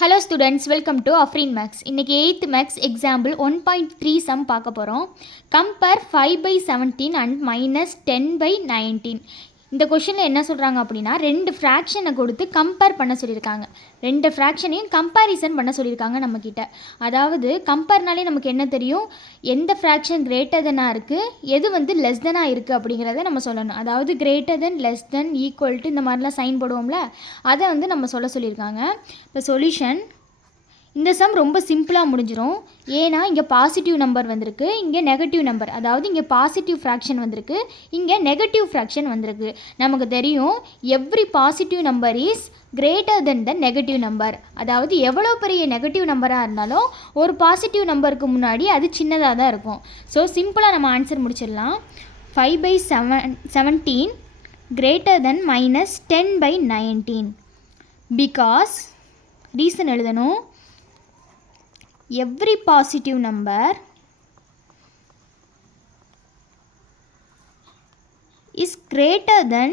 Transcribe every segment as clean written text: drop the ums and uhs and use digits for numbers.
Hello students, welcome to Afrin Max. இன்னைக்கு 8th Max example 1.3 sum பார்க்க போகிறோம். Compare 5/17 and minus 10/19. இந்த கொஷனில் என்ன சொல்கிறாங்க அப்படின்னா ரெண்டு ஃப்ராக்ஷனை கொடுத்து கம்பேர் பண்ண சொல்லியிருக்காங்க. ரெண்டு ஃப்ராக்ஷனையும் கம்பேரிசன் பண்ண சொல்லியிருக்காங்க நம்மக்கிட்ட. அதாவது கம்பேர்னாலே நமக்கு என்ன தெரியும், எந்த ஃப்ராக்ஷன் கிரேட்டர் தெனாக இருக்குது, எது லெஸ் தெனாக இருக்குது அப்படிங்கிறத நம்ம சொல்லணும். அதாவது greater than, less than, equal to இந்த மாதிரிலாம் சைன் போடுவோம்ல, அதை நம்ம சொல்ல சொல்லியிருக்காங்க. இப்போ சொல்யூஷன், இந்த சம் ரொம்ப சிம்பிளாக முடிஞ்சிடும். ஏன்னா இங்கே பாசிட்டிவ் நம்பர் வந்திருக்கு, இங்கே நெகட்டிவ் நம்பர், அதாவது இங்கே பாசிட்டிவ் ஃப்ராக்ஷன் வந்திருக்கு, இங்கே நெகட்டிவ் ஃப்ராக்ஷன் வந்திருக்கு. நமக்கு தெரியும் every positive number is greater than the negative number. அதாவது எவ்வளோ பெரிய நெகட்டிவ் நம்பராக இருந்தாலும் ஒரு பாசிட்டிவ் நம்பருக்கு முன்னாடி அது சின்னதாக தான் இருக்கும். ஸோ சிம்பிளாக நம்ம ஆன்சர் முடிச்சிடலாம். 5/17 greater than minus 10/19 because reason எழுதணும். Every positive number is greater than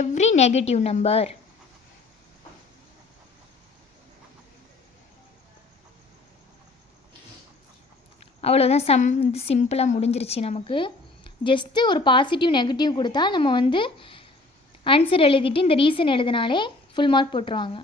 every negative number. அவ்வளோதான், சம் சிம்பிளாக முடிஞ்சிருச்சு. நமக்கு ஜஸ்ட்டு ஒரு பாசிட்டிவ் நெகட்டிவ் கொடுத்தா நம்ம ஆன்சர் எழுதிட்டு இந்த ரீசன் எழுதினாலே ஃபுல் மார்க் போட்டுருவாங்க.